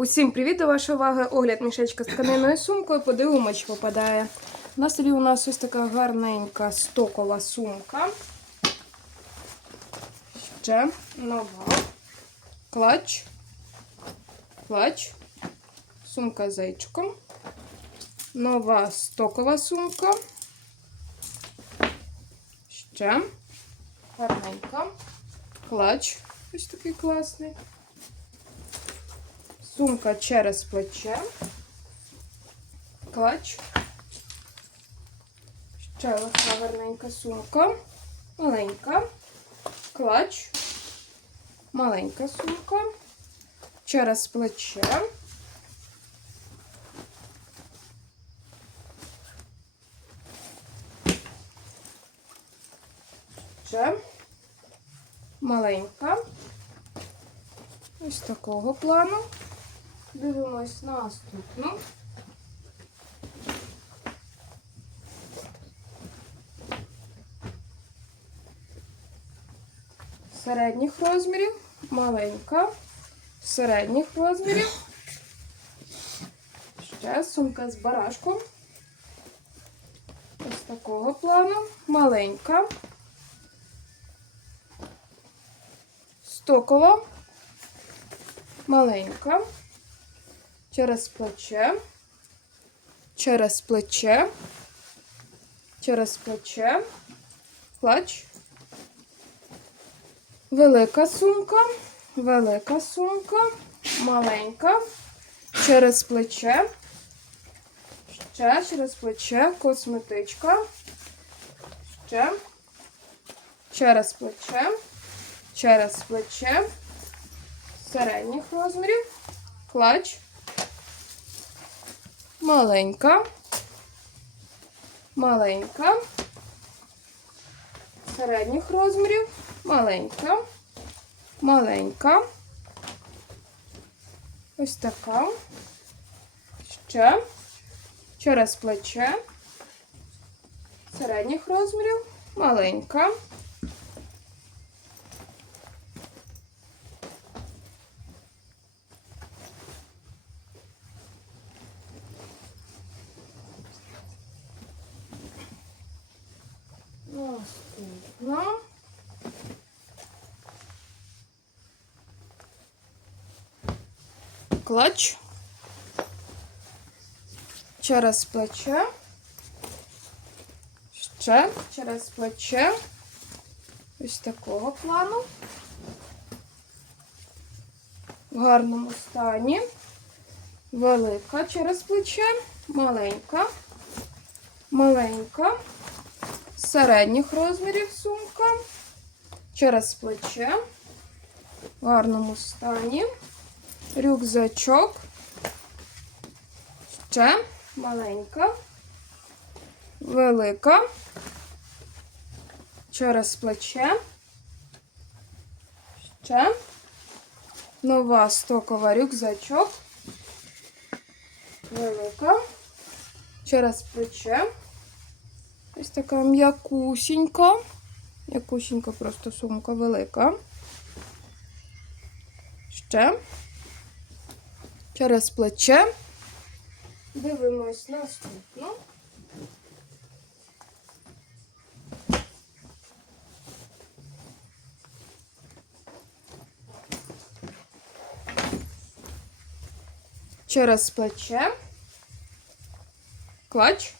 Усім привіт до вашої уваги. Огляд мішечка з тканинною сумкою. Подивимо, чи попадає. На столі у нас ось така гарненька стокова сумка. Ще нова. Клач. Клач. Сумка з зайчиком. Нова стокова сумка. Ще. Гарненька. Клач. Ось такий класний. Сумка через плече. Клач. Ще легка гарненька сумка. Маленька. Клач. Маленька сумка. Через плече. Ще. Маленька. Ось такого плану. Дивимось наступну. Середніх розмірів, маленька, середніх розмірів. Ще сумка з барашком. Ось такого плану. Маленька. Стокова. Маленька через плече, через плече, через плече, плач, велика сумка, велика сумка, маленька, через плече, ще через плече, косметичка, ще, через плече, через плече, середніх розмірів, клач маленька, маленька, середніх розмірів, маленька, маленька. Ось така. Ще. Через плече, середніх розмірів, маленька. Клач. Через плече. Ще через плече. Ось такого плану. В гарному стані. Велика через плече, маленька, маленька середніх розмірів сумка. Через плече. В гарному стані. Рюкзачок. Ще маленька. Велика. Через плече. Ще. Нова стокова рюкзачок. Велика. Через плече. Ось така м'якусінька. М'якусінька просто сумка велика. Ще. Через плече. Дивимось наступну. Через плече. Клач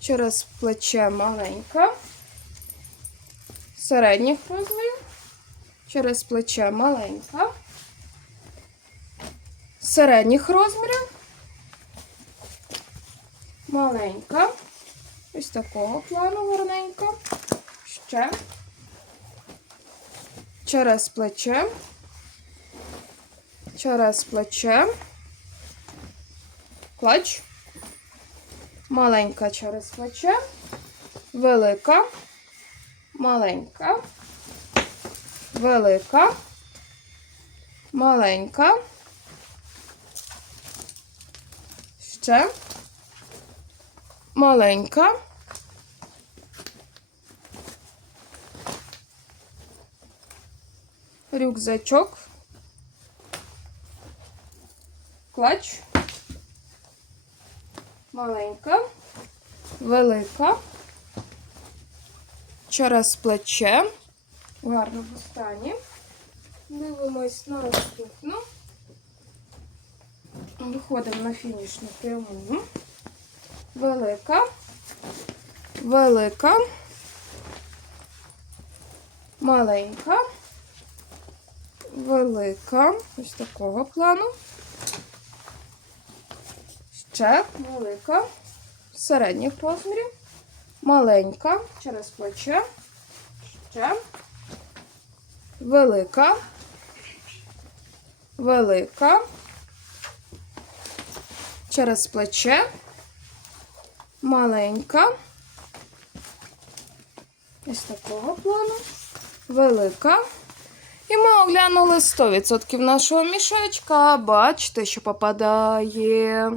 через плече маленька, середніх розмірів, через плече маленька, середніх розмірів, маленька, ось такого плану гарненька, ще. Через плече, через плече, клач. Маленька через плече, велика, маленька, велика, маленька, ще маленька. Рюкзачок клач. Маленька, велика. Через плече. В гарному стані. Дивимось на наступну. Виходимо на фінішну пряму. Велика. Велика. Маленька. Велика. Ось такого плану. Ще велика. Середніх розмірів. Маленька. Через плече. Ще. Велика. Велика. Через плече. Маленька. Ось такого плану. Велика. І ми оглянули 100% нашого мішечка. Бачите, що попадає.